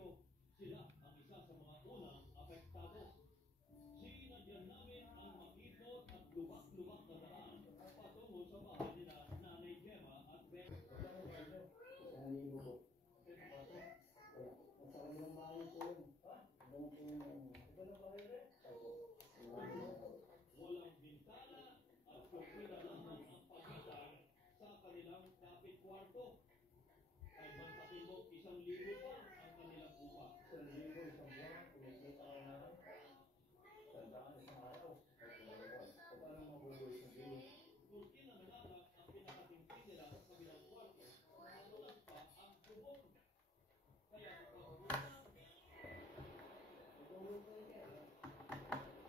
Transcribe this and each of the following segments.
Ignacio, sila ang isa sa mga unang apektado. Sinadyan namin ang makipot at lubak-lubak na daan patungo sa bahay nila Nanay Gemma at Ben. Isang libo po. Sa kanilang bahay po yun. Doon po yung... Walang bintana at kupila lamang ang pagitan sa kanilang kapit-kwarto. Ay bantakin mo, 1,000 pa ang kanilang upa. 1,000 isang buwan. Kumikita ka na. Tandaan isang araw. Paano mabubuhay sa libo? Kurtina na lang ang pinakatingting nila sa kabilang kwarto. Namulan pa ang kubong. Kaya pagkakulang, Tutulog ko yun.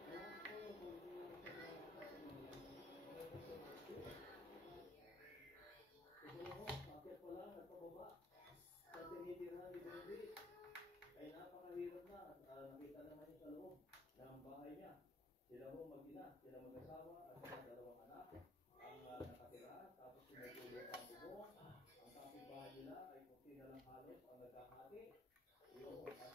Alam ko yung kung ito ako, bakit pala, nagpababa. Sa tinitirahan ni Bendy, ay napakahirap na. At nakita naman yung sa loob ng bahay niya. Sila mo mag-ina, sila mag-asawa, at sila dalawang anak ang nakatira. Tapos tinutulog ang bubong. Ang kapitbahay nila ay kung sila lang halos ang nagkakati. Yung at